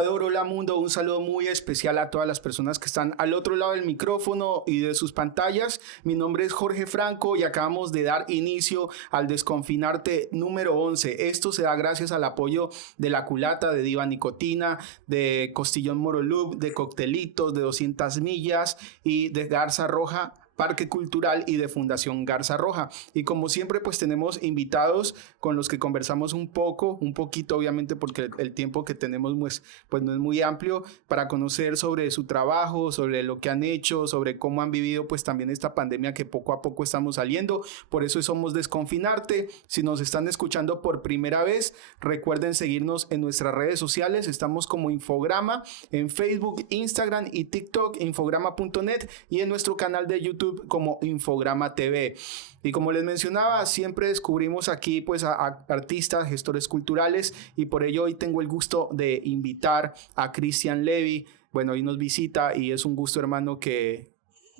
Ecuador, hola mundo, un saludo muy especial a todas las personas que están al otro lado del micrófono y de sus pantallas. Mi nombre es Jorge Franco y acabamos de dar inicio al Desconfinarte número 11. Esto se da gracias al apoyo de La Culata, de Diva Nicotina, de Costillón Morolub, de Coctelitos, de 200 millas y de Garza Roja, Parque Cultural y de Fundación Garza Roja. Y como siempre, pues tenemos invitados con los que conversamos un poquito, obviamente, porque el tiempo que tenemos pues no es muy amplio, para conocer sobre su trabajo, sobre lo que han hecho, sobre cómo han vivido pues también esta pandemia que poco a poco estamos saliendo. Por eso somos Desconfinarte. Si nos están escuchando por primera vez, recuerden seguirnos en nuestras redes sociales. Estamos como Infograma en Facebook, Instagram y TikTok, infograma.net, y en nuestro canal de YouTube como Infograma TV. Y como les mencionaba, siempre descubrimos aquí pues a artistas, gestores culturales, y por ello hoy tengo el gusto de invitar a Cristian Levy. Bueno, hoy nos visita y es un gusto, hermano, que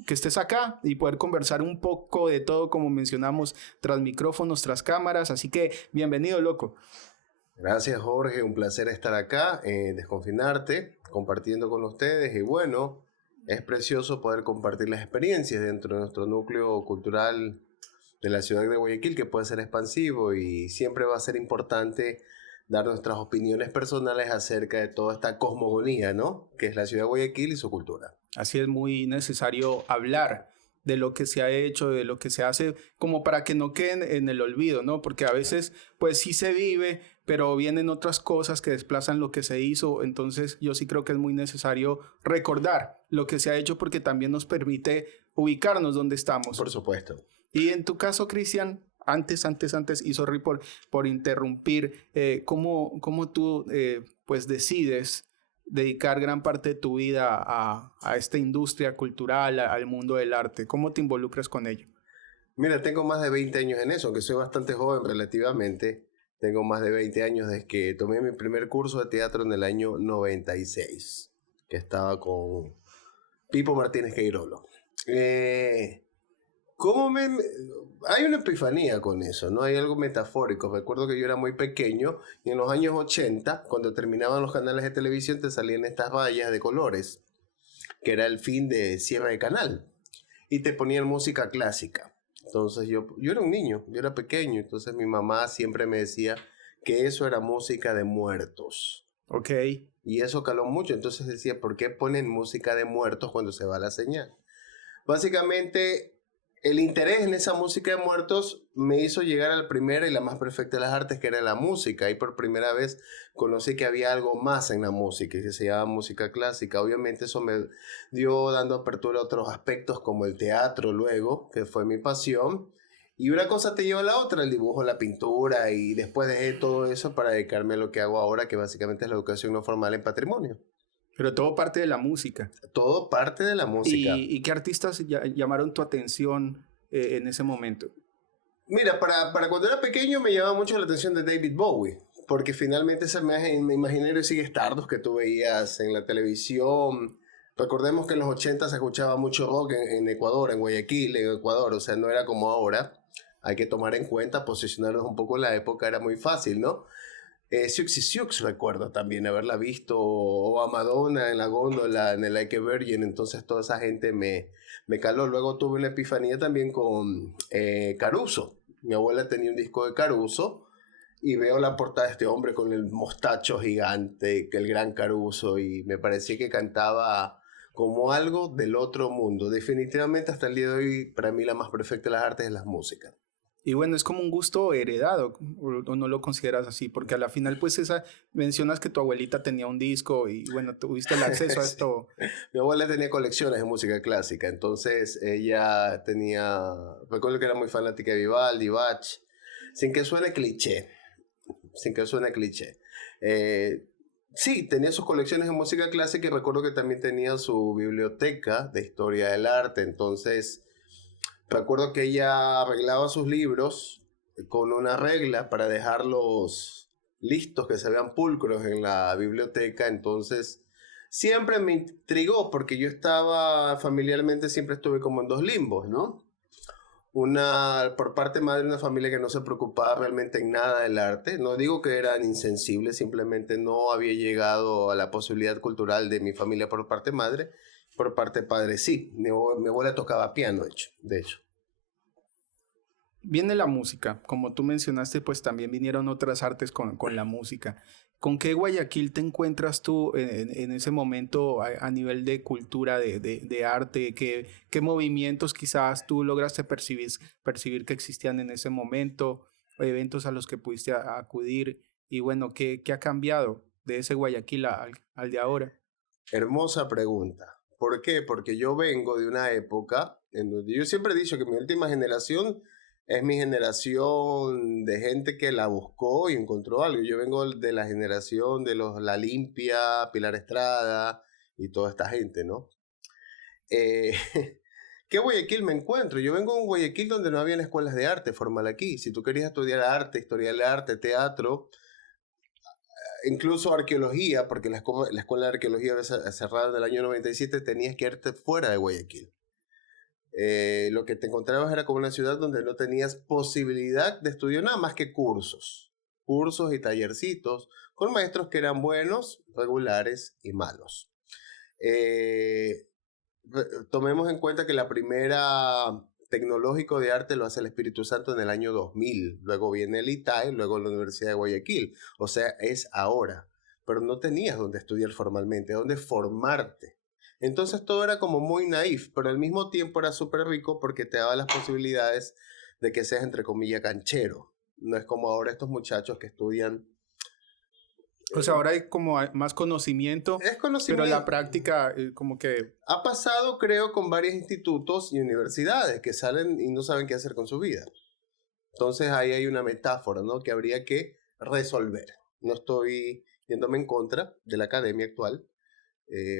estés acá y poder conversar un poco de todo, como mencionamos, tras micrófonos, tras cámaras. Así que bienvenido, loco. Gracias, Jorge, un placer estar acá, Desconfinarte, compartiendo con ustedes. Y bueno, es precioso poder compartir las experiencias dentro de nuestro núcleo cultural de la ciudad de Guayaquil, que puede ser expansivo, y siempre va a ser importante dar nuestras opiniones personales acerca de toda esta cosmogonía, ¿no?, que es la ciudad de Guayaquil y su cultura. Así es, muy necesario hablar de lo que se ha hecho, de lo que se hace, como para que no queden en el olvido, ¿no? Porque a veces, pues sí se vive, pero vienen otras cosas que desplazan lo que se hizo. Entonces yo sí creo que es muy necesario recordar lo que se ha hecho, porque también nos permite ubicarnos donde estamos. Por supuesto. Y en tu caso, Cristian, antes, y sorry por interrumpir, ¿cómo tú pues decides dedicar gran parte de tu vida a esta industria cultural, al mundo del arte? ¿Cómo te involucras con ello? Mira, tengo más de 20 años en eso, aunque soy bastante joven relativamente. Tengo más de 20 años desde que tomé mi primer curso de teatro en el año 96, que estaba con Pipo Martínez Queirolo. Hay una epifanía con eso, ¿no? Hay algo metafórico. Recuerdo que yo era muy pequeño y en los años 80, cuando terminaban los canales de televisión, te salían estas vallas de colores, que era el fin de cierre de canal, y te ponían música clásica. Entonces yo era un niño, yo era pequeño, entonces mi mamá siempre me decía que eso era música de muertos. Ok. Y eso caló mucho, entonces decía, ¿por qué ponen música de muertos cuando se va la señal? Básicamente, el interés en esa música de muertos me hizo llegar a la primera y la más perfecta de las artes, que era la música. Y por primera vez conocí que había algo más en la música, que se llama música clásica. Obviamente eso me dio dando apertura a otros aspectos, como el teatro luego, que fue mi pasión. Y una cosa te lleva a la otra, el dibujo, la pintura, y después dejé todo eso para dedicarme a lo que hago ahora, que básicamente es la educación no formal en patrimonio. Pero todo parte de la música. Todo parte de la música. ¿Y qué artistas llamaron tu atención en ese momento? Mira, para cuando era pequeño me llamaba mucho la atención de David Bowie, porque finalmente ese imaginario sigue Stardust que tú veías en la televisión. Recordemos que en los 80 se escuchaba mucho rock en Ecuador, en Guayaquil, en Ecuador, o sea, no era como ahora. Hay que tomar en cuenta, posicionarnos un poco en la época, era muy fácil, ¿no? Siouxsie Sioux recuerdo también haberla visto, o a Madonna en la góndola, en el Like a Virgin. Entonces toda esa gente me caló. Luego tuve una epifanía también con Caruso. Mi abuela tenía un disco de Caruso y veo la portada de este hombre con el mostacho gigante, el gran Caruso, y me parecía que cantaba como algo del otro mundo. Definitivamente hasta el día de hoy, para mí la más perfecta de las artes es la música. Y bueno, es como un gusto heredado, o no lo consideras así, porque a la final pues mencionas que tu abuelita tenía un disco y bueno, tuviste el acceso a Sí. esto. Mi abuela tenía colecciones de música clásica, entonces ella recuerdo que era muy fanática de Vivaldi, Bach, sin que suene cliché, sí, tenía sus colecciones de música clásica, y recuerdo que también tenía su biblioteca de historia del arte. Entonces recuerdo que ella arreglaba sus libros con una regla para dejarlos listos, que se vean pulcros en la biblioteca. Entonces siempre me intrigó, porque yo estaba familiarmente, siempre estuve como en dos limbos, ¿no? por parte madre, una familia que no se preocupaba realmente en nada del arte. No digo que eran insensibles, simplemente no había llegado a la posibilidad cultural de mi familia por parte madre. Por parte padre, sí. Mi abuela tocaba piano, de hecho. Viene la música, como tú mencionaste, pues también vinieron otras artes con la música. ¿Con qué Guayaquil te encuentras tú en ese momento a nivel de cultura, de arte? ¿Qué movimientos quizás tú lograste percibir que existían en ese momento? Eventos a los que pudiste acudir. Y bueno, ¿qué ha cambiado de ese Guayaquil al de ahora? Hermosa pregunta. ¿Por qué? Porque yo vengo de una época en donde yo siempre he dicho que mi última generación es mi generación de gente que la buscó y encontró algo. Yo vengo de la generación de los La Limpia, Pilar Estrada y toda esta gente, ¿no? Eh, ¿Qué Guayaquil me encuentro? Yo vengo de un Guayaquil donde no había escuelas de arte formal aquí. Si tú querías estudiar arte, historia del arte, teatro, incluso arqueología, porque la escuela de arqueología cerrada en el año 97, tenías que irte fuera de Guayaquil. Lo que te encontrabas era como una ciudad donde no tenías posibilidad de estudio nada más que cursos y tallercitos con maestros que eran buenos, regulares y malos. Tomemos en cuenta que la primera tecnológico de arte lo hace el Espíritu Santo en el año 2000, luego viene el ITAE, luego la Universidad de Guayaquil, o sea, es ahora, pero no tenías donde estudiar formalmente, donde formarte. Entonces todo era como muy naif, pero al mismo tiempo era súper rico porque te daba las posibilidades de que seas, entre comillas, canchero. No es como ahora estos muchachos que estudian. O sea, ahora hay como más conocimiento, pero la práctica como que... Ha pasado, creo, con varios institutos y universidades que salen y no saben qué hacer con su vida. Entonces ahí hay una metáfora, ¿no?, que habría que resolver. No estoy yéndome en contra de la academia actual.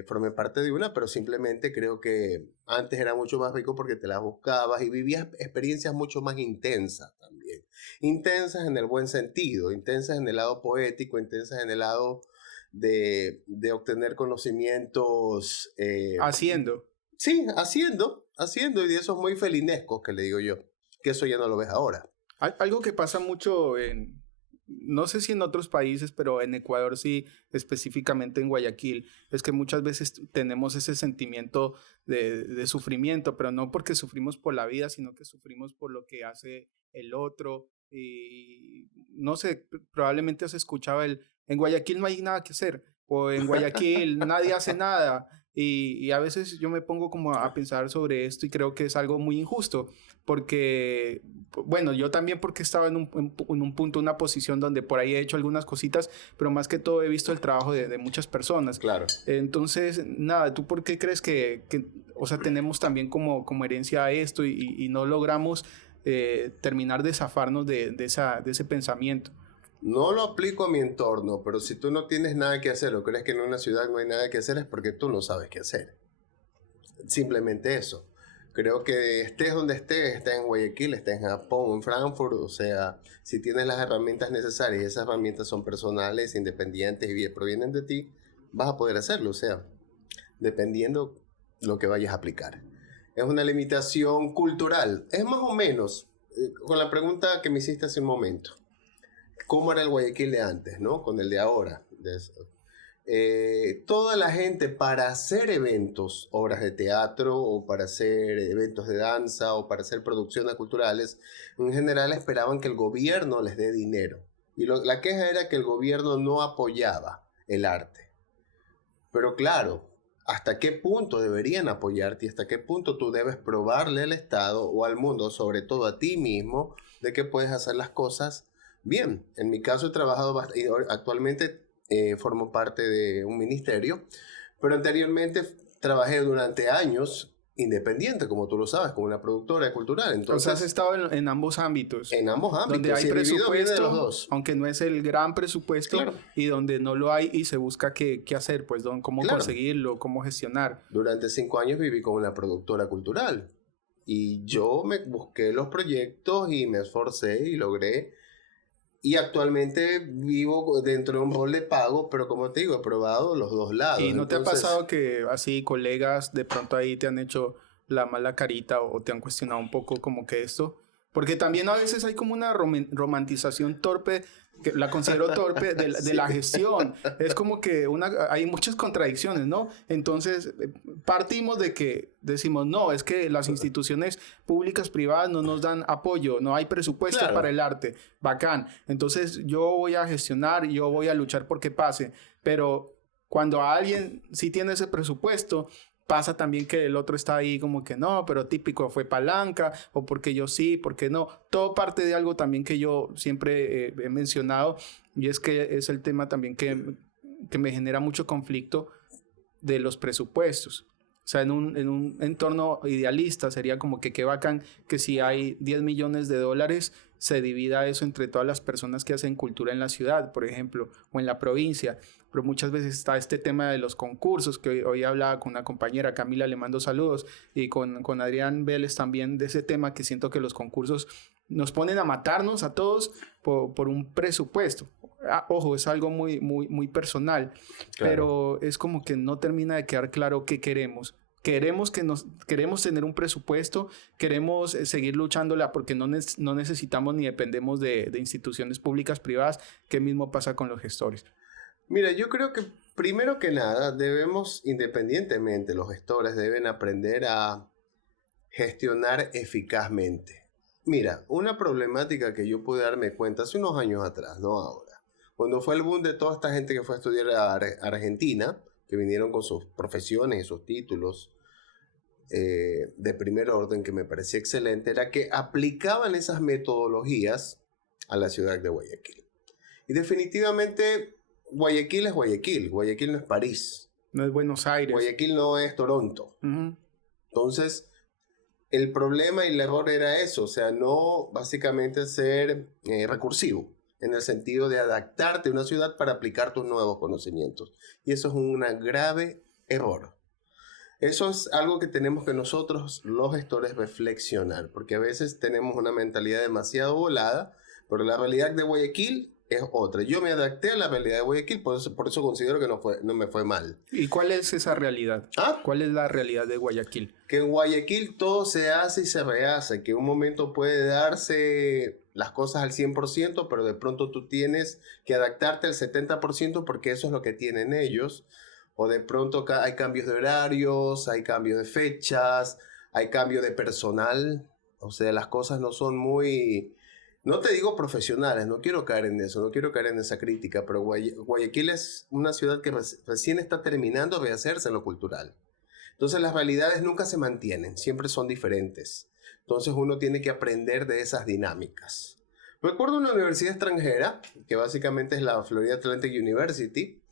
Formé parte de una, pero simplemente creo que antes era mucho más rico porque te las buscabas y vivías experiencias mucho más intensas también. Intensas en el buen sentido, intensas en el lado poético, intensas en el lado de obtener conocimientos. Haciendo. Sí, haciendo, y de esos muy felinescos que le digo yo, que eso ya no lo ves ahora. Algo que pasa mucho no sé si en otros países, pero en Ecuador sí, específicamente en Guayaquil, es que muchas veces tenemos ese sentimiento de sufrimiento, pero no porque sufrimos por la vida, sino que sufrimos por lo que hace el otro. Y no sé, probablemente has escuchado en Guayaquil no hay nada que hacer, o en Guayaquil nadie hace nada. Y a veces yo me pongo como a pensar sobre esto y creo que es algo muy injusto, porque, bueno, yo también porque estaba en un punto, una posición donde por ahí he hecho algunas cositas, pero más que todo he visto el trabajo de muchas personas. Claro. Entonces, nada, ¿tú por qué crees que o sea, tenemos también como herencia esto y no logramos terminar de zafarnos de ese pensamiento? No lo aplico a mi entorno, pero si tú no tienes nada que hacer o crees que en una ciudad no hay nada que hacer es porque tú no sabes qué hacer. Simplemente eso. Creo que estés donde estés en Guayaquil, estés en Japón, en Frankfurt, o sea, si tienes las herramientas necesarias y esas herramientas son personales, independientes y provienen de ti, vas a poder hacerlo, o sea, dependiendo lo que vayas a aplicar. Es una limitación cultural, es más o menos, con la pregunta que me hiciste hace un momento. ¿Cómo era el Guayaquil de antes, no? Con el de ahora. Toda la gente para hacer eventos, obras de teatro o para hacer eventos de danza o para hacer producciones culturales, en general esperaban que el gobierno les dé dinero. Y la queja era que el gobierno no apoyaba el arte. Pero claro, ¿hasta qué punto deberían apoyarte y hasta qué punto tú debes probarle al Estado o al mundo, sobre todo a ti mismo, de que puedes hacer las cosas bien? En mi caso he trabajado y actualmente formo parte de un ministerio, pero anteriormente trabajé durante años independiente, como tú lo sabes, como una productora cultural. Entonces, o sea, has estado en ambos ámbitos. En ambos ámbitos. Donde hay presupuesto, de los dos. aunque no es el gran presupuesto, claro. Y donde no lo hay y se busca qué hacer, pues cómo claro. conseguirlo, cómo gestionar. Durante 5 años viví con una productora cultural y yo me busqué los proyectos y me esforcé y logré. Y actualmente vivo dentro de un rol de pago, pero como te digo, he probado los dos lados. ¿Y no te ha pasado que así colegas de pronto ahí te han hecho la mala carita o te han cuestionado un poco como que esto? Porque también a veces hay como una romantización torpe, que la considero torpe, de la gestión. Es como que hay muchas contradicciones, ¿no? Entonces, partimos de que decimos, no, es que las instituciones públicas, privadas no nos dan apoyo, no hay presupuesto para el arte. Bacán. Entonces, yo voy a gestionar, yo voy a luchar porque pase. Pero cuando alguien sí tiene ese presupuesto, pasa también que el otro está ahí como que no, pero típico fue palanca, o porque yo sí, porque no. Todo parte de algo también que yo siempre he mencionado, y es que es el tema también que me genera mucho conflicto de los presupuestos. O sea, en un entorno idealista sería como que qué bacán que si hay 10 millones de dólares, se divida eso entre todas las personas que hacen cultura en la ciudad, por ejemplo, o en la provincia. Pero muchas veces está este tema de los concursos, que hoy hablaba con una compañera, Camila, le mando saludos, y con Adrián Vélez también de ese tema, que siento que los concursos nos ponen a matarnos a todos por un presupuesto. Ojo, es algo muy, muy, muy personal, claro. Pero es como que no termina de quedar claro qué queremos. Queremos tener un presupuesto, queremos seguir luchándola porque no necesitamos ni dependemos de instituciones públicas, privadas. ¿Qué mismo pasa con los gestores? Mira, yo creo que primero que nada debemos, independientemente, los gestores deben aprender a gestionar eficazmente. Mira, una problemática que yo pude darme cuenta hace unos años atrás, no ahora, cuando fue el boom de toda esta gente que fue a estudiar a Argentina, que vinieron con sus profesiones y sus títulos de primer orden, que me parecía excelente, era que aplicaban esas metodologías a la ciudad de Guayaquil. Y definitivamente Guayaquil es Guayaquil, Guayaquil no es París. No es Buenos Aires. Guayaquil no es Toronto. Uh-huh. Entonces, el problema y el error era eso, o sea, no básicamente ser recursivo, en el sentido de adaptarte a una ciudad para aplicar tus nuevos conocimientos. Y eso es un grave error. Eso es algo que tenemos que nosotros, los gestores, reflexionar, porque a veces tenemos una mentalidad demasiado volada, pero la realidad de Guayaquil es otra. Yo me adapté a la realidad de Guayaquil, por eso considero que no me fue mal. ¿Y cuál es esa realidad? ¿Cuál es la realidad de Guayaquil? Que en Guayaquil todo se hace y se rehace, que en un momento puede darse las cosas al 100%, pero de pronto tú tienes que adaptarte al 70% porque eso es lo que tienen ellos. O de pronto hay cambios de horarios, hay cambios de fechas, hay cambio de personal. O sea, las cosas no son muy... No te digo profesionales, no quiero caer en eso, no quiero caer en esa crítica, pero Guayaquil es una ciudad que recién está terminando de rehacerse en lo cultural. Entonces las realidades nunca se mantienen, siempre son diferentes. Entonces uno tiene que aprender de esas dinámicas. Recuerdo una universidad extranjera, que básicamente es la Florida Atlantic University,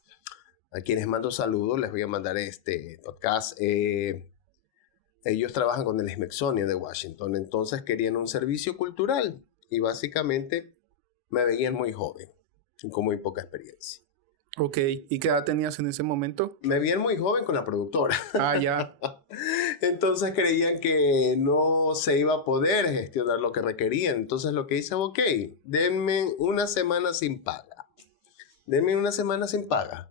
a quienes mando saludos, les voy a mandar este podcast. Ellos trabajan con el Smithsonian de Washington, entonces querían un servicio cultural. Y básicamente me veían muy joven, con muy poca experiencia. Ok, ¿y qué edad tenías en ese momento? Me veían muy joven con la productora. Ya. Entonces creían que no se iba a poder gestionar lo que requerían. Entonces lo que hice, ok, denme una semana sin paga. Denme una semana sin paga.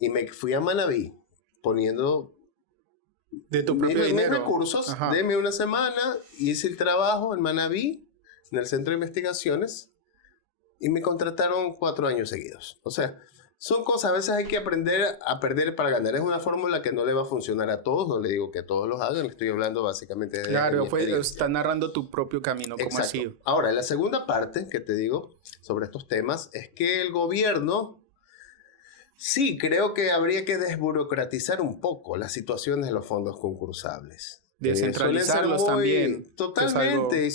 Y me fui a Manabí, poniendo... De tu propio dinero. Mis recursos. Ajá. Denme una semana, hice el trabajo en Manabí, en el centro de investigaciones, y me contrataron 4 años seguidos. O sea, son cosas, a veces hay que aprender a perder para ganar. Es una fórmula que no le va a funcionar a todos, no le digo que a todos los hagan, estoy hablando básicamente de... Claro, está narrando tu propio camino, como ha sido. Ahora, la segunda parte que te digo sobre estos temas es que el gobierno, sí, creo que habría que desburocratizar un poco las situaciones de los fondos concursables. Descentralizarlos también. Totalmente.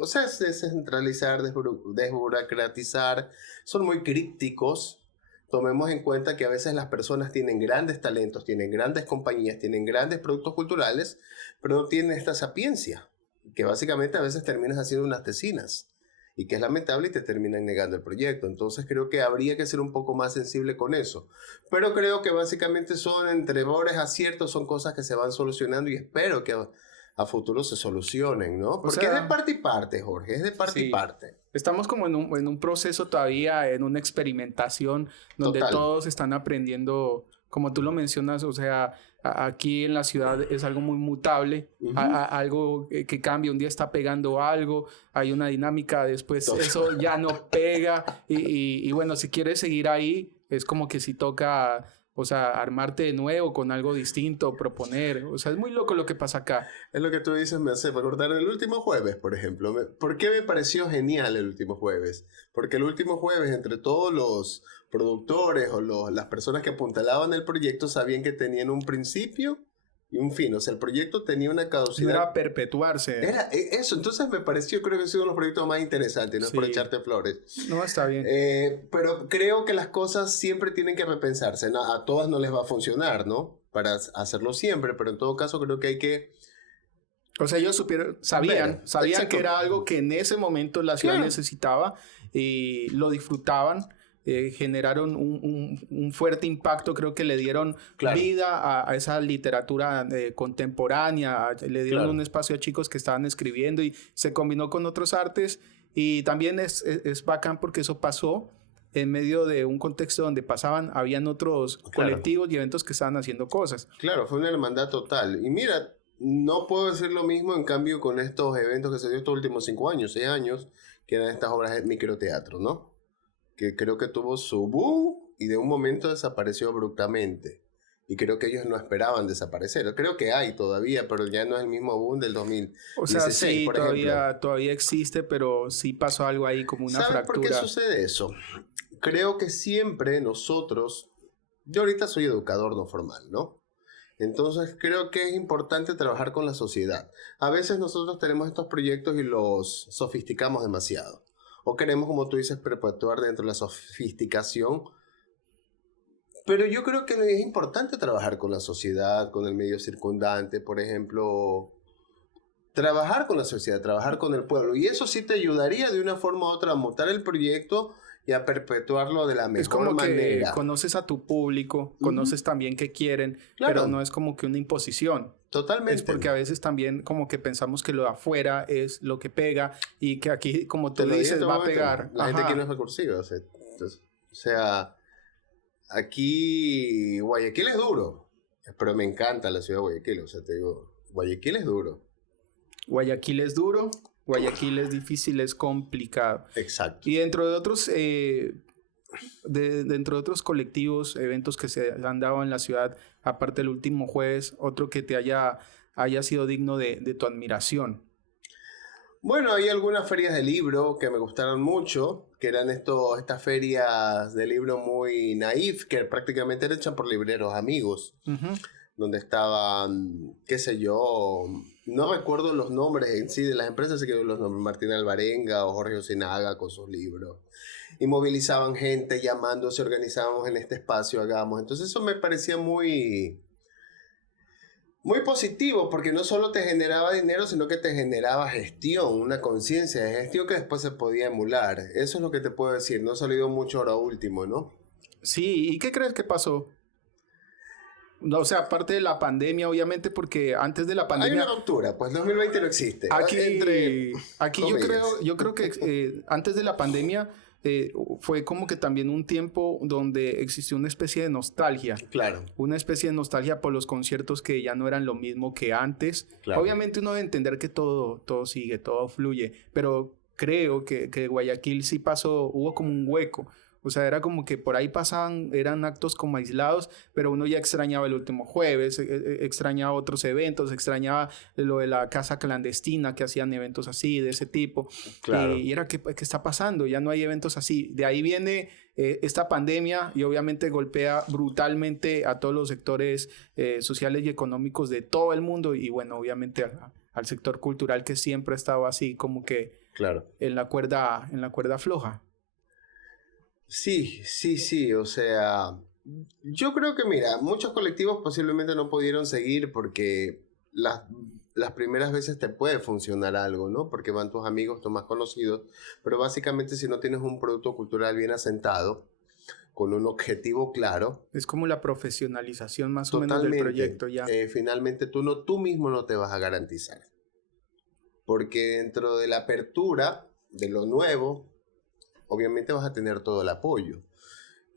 O sea, es descentralizar, desburocratizar. Son muy crípticos. Tomemos en cuenta que a veces las personas tienen grandes talentos, tienen grandes compañías, tienen grandes productos culturales, pero no tienen esta sapiencia, que básicamente a veces terminas haciendo unas tesinas, y que es lamentable y te terminan negando el proyecto. Entonces creo que habría que ser un poco más sensible con eso. Pero creo que básicamente son entre errores, aciertos, son cosas que se van solucionando y espero que a futuro se solucionen, ¿no? Porque es de parte y parte, Jorge, es de parte y parte. Estamos como en un proceso todavía, en una experimentación donde todos están aprendiendo como tú lo mencionas, o sea, aquí en la ciudad es algo muy mutable, algo que cambia, un día está pegando algo, hay una dinámica, después eso ya no pega y bueno, si quieres seguir ahí, es como que si toca, o sea, armarte de nuevo con algo distinto, proponer, o sea, es muy loco lo que pasa acá. Es lo que tú dices, me hace recordar el último jueves, por ejemplo. ¿Por qué me pareció genial el último jueves? Porque el último jueves, entre todos los productores o las personas que apuntalaban el proyecto, sabían que tenían un principio y un fin. O sea, el proyecto tenía una No caducidad. era perpetuarse. Era eso, entonces me pareció, creo que ha sido uno de los proyectos más interesantes, no es por Sí. echarte flores. No, está bien. Pero creo que las cosas siempre tienen que repensarse. ¿No? A todas no les va a funcionar, ¿no? Para hacerlo siempre, pero en todo caso creo que hay que... O sea, ellos sabían exacto. que era algo que en ese momento la ciudad necesitaba y lo disfrutaban. Generaron un fuerte impacto, creo que le dieron vida a esa literatura contemporánea, le dieron un espacio a chicos que estaban escribiendo y se combinó con otros artes y también es bacán porque eso pasó en medio de un contexto donde habían otros colectivos y eventos que estaban haciendo cosas. Claro, fue una hermandad total. Y mira, no puedo decir lo mismo en cambio con estos eventos que se dio estos últimos 5 años, 6 años, que eran estas obras de microteatro, ¿no? Que creo que tuvo su boom y de un momento desapareció abruptamente. Y creo que ellos no esperaban desaparecer. Creo que hay todavía, pero ya no es el mismo boom del 2016, o sea, sí, por ejemplo. todavía existe, pero sí pasó algo ahí como una ¿Sabes fractura. por qué sucede eso? Creo que siempre nosotros... Yo ahorita soy educador no formal, ¿no? Entonces creo que es importante trabajar con la sociedad. A veces nosotros tenemos estos proyectos y los sofisticamos demasiado. O queremos, como tú dices, perpetuar dentro de la sofisticación. Pero yo creo que es importante trabajar con la sociedad, con el medio circundante, por ejemplo. Trabajar con la sociedad, trabajar con el pueblo. Y eso sí te ayudaría de una forma u otra a montar el proyecto y a perpetuarlo de la mejor manera. Es como que conoces a tu público, conoces también qué quieren, pero no es como que una imposición. Totalmente. Es porque a veces también como que pensamos que lo de afuera es lo que pega y que aquí, como tú dices, va a pegar. La gente aquí no es recursiva. O sea, aquí Guayaquil es duro, pero me encanta la ciudad de Guayaquil. O sea, te digo, Guayaquil es duro. Guayaquil es duro, Guayaquil es difícil, es complicado. Exacto. Y dentro de otros... dentro de otros colectivos, eventos que se han dado en la ciudad, aparte del último jueves, otro que te haya sido digno de tu admiración. Bueno, hay algunas ferias de libro que me gustaron mucho, que eran estas ferias de libro muy naif, que prácticamente eran hechas por libreros amigos, donde estaban, qué sé yo, no recuerdo los nombres en sí de las empresas, sé que los nombres, Martín Alvarenga o Jorge Osinaga con sus libros. Y movilizaban gente, llamándose, organizábamos en este espacio, hagamos. Entonces eso me parecía muy, muy positivo, porque no solo te generaba dinero, sino que te generaba gestión, una conciencia de gestión que después se podía emular. Eso es lo que te puedo decir. No ha salido mucho ahora último, ¿no? Sí, ¿y qué crees que pasó? No, o sea, aparte de la pandemia, obviamente, porque antes de la pandemia... Hay una ruptura, pues 2020 no existe. Aquí yo creo que antes de la pandemia fue como que también un tiempo donde existió una especie de nostalgia. Claro. Una especie de nostalgia por los conciertos que ya no eran lo mismo que antes. Claro. Obviamente uno debe entender que todo sigue, todo fluye, pero creo que Guayaquil sí hubo como un hueco. O sea, era como que por ahí pasaban, eran actos como aislados, pero uno ya extrañaba el último jueves, extrañaba otros eventos, extrañaba lo de la casa clandestina, que hacían eventos así, de ese tipo. Claro. Y era, ¿qué está pasando? Ya no hay eventos así. De ahí viene esta pandemia y obviamente golpea brutalmente a todos los sectores sociales y económicos de todo el mundo y bueno, obviamente al sector cultural que siempre ha estado así como que en la cuerda floja. Sí, o sea, yo creo que mira, muchos colectivos posiblemente no pudieron seguir porque las primeras veces te puede funcionar algo, ¿no? Porque van tus amigos, tus más conocidos, pero básicamente si no tienes un producto cultural bien asentado, con un objetivo claro. Es como la profesionalización más o menos del proyecto ya. Finalmente tú mismo no te vas a garantizar. Porque dentro de la apertura de lo nuevo, obviamente vas a tener todo el apoyo.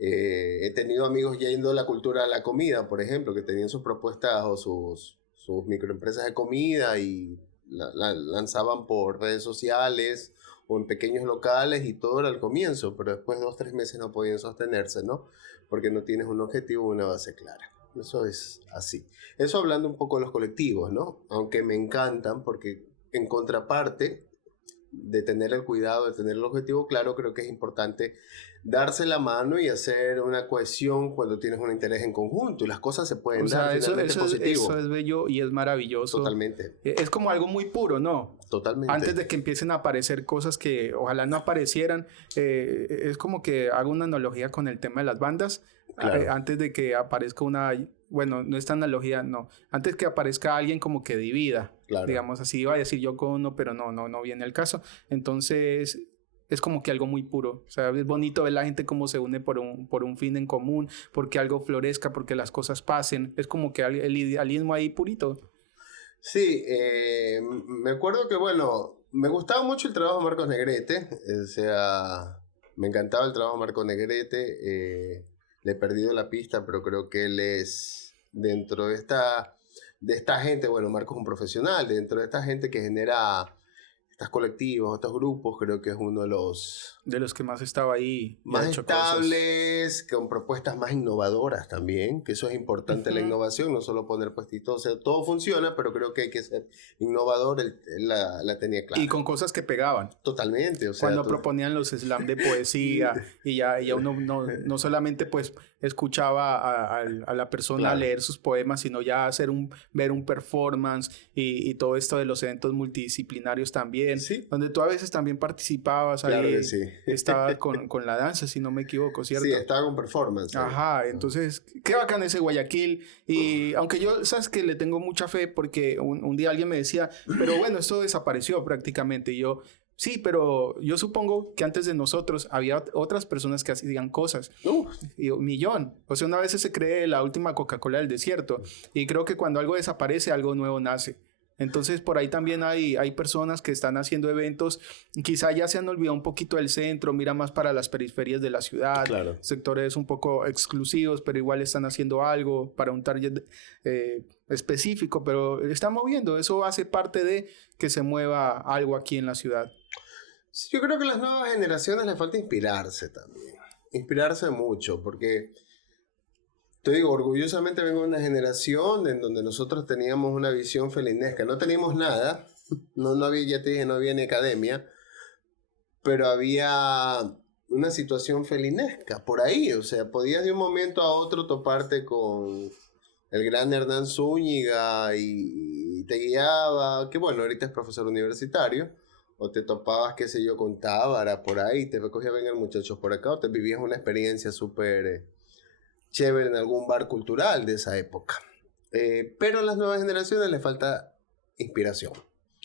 He tenido amigos yendo a la cultura de la comida, por ejemplo, que tenían sus propuestas o sus microempresas de comida y lanzaban por redes sociales o en pequeños locales y todo era al comienzo, pero después de 2 o 3 meses no podían sostenerse, ¿no? Porque no tienes un objetivo o una base clara. Eso es así. Eso hablando un poco de los colectivos, ¿no? Aunque me encantan porque en contraparte de tener el cuidado, de tener el objetivo claro, creo que es importante darse la mano y hacer una cohesión cuando tienes un interés en conjunto y las cosas se pueden dar finalmente positivo. Eso es bello y es maravilloso. Totalmente. Es como algo muy puro, ¿no? Totalmente. Antes de que empiecen a aparecer cosas que ojalá no aparecieran, es como que hago una analogía con el tema de las bandas. Claro. Antes de que aparezca bueno, no esta analogía, no. Antes que aparezca alguien como que divida. Claro. Digamos así, iba a decir Yoko Ono, pero no viene el caso. Entonces, es como que algo muy puro. O sea, es bonito ver la gente cómo se une por un fin en común, porque algo florezca, porque las cosas pasen. Es como que el idealismo ahí purito. Sí, me acuerdo que, bueno, me gustaba mucho el trabajo de Marcos Negrete. O sea, me encantaba el trabajo de Marcos Negrete. Le he perdido la pista, pero creo que él es dentro de esta gente, bueno, Marcos es un profesional, dentro de esta gente que genera estos colectivos, estos grupos, creo que es uno de los que más estaba ahí. más estables, con propuestas más innovadoras también, que eso es importante, la innovación, no solo poner puestitos, o sea, todo funciona, pero creo que hay que ser innovador, él la tenía clara. Y con cosas que pegaban. Totalmente, o sea. Cuando proponían los slam de poesía y ya uno no solamente pues escuchaba a la persona leer sus poemas, sino ya ver un performance y todo esto de los eventos multidisciplinarios también, donde tú a veces también participabas claro ahí. Que sí. Estaba con la danza, si no me equivoco, ¿cierto? Sí, estaba con performance. Ajá, entonces, qué bacán ese Guayaquil. Y aunque yo, sabes que le tengo mucha fe porque un día alguien me decía, pero bueno, esto desapareció prácticamente. Y yo, sí, pero yo supongo que antes de nosotros había otras personas que hacían cosas. Y un millón. O sea, una vez se cree la última Coca-Cola del desierto. Y creo que cuando algo desaparece, algo nuevo nace. Entonces, por ahí también hay personas que están haciendo eventos, quizá ya se han olvidado un poquito del centro, mira más para las periferias de la ciudad, sectores un poco exclusivos, pero igual están haciendo algo para un target específico, pero está moviendo, eso hace parte de que se mueva algo aquí en la ciudad. Sí, yo creo que a las nuevas generaciones les falta inspirarse también, inspirarse mucho, porque... Te digo, orgullosamente vengo de una generación en donde nosotros teníamos una visión felinesca. No teníamos nada, no había, ya te dije, no había ni academia, pero había una situación felinesca por ahí. O sea, podías de un momento a otro toparte con el gran Hernán Zúñiga y te guiaba, que bueno, ahorita es profesor universitario, o te topabas, qué sé yo, con Tábara por ahí, te recogía, vengan muchachos por acá, o te vivías una experiencia súper... chévere en algún bar cultural de esa época. Pero a las nuevas generaciones les falta inspiración,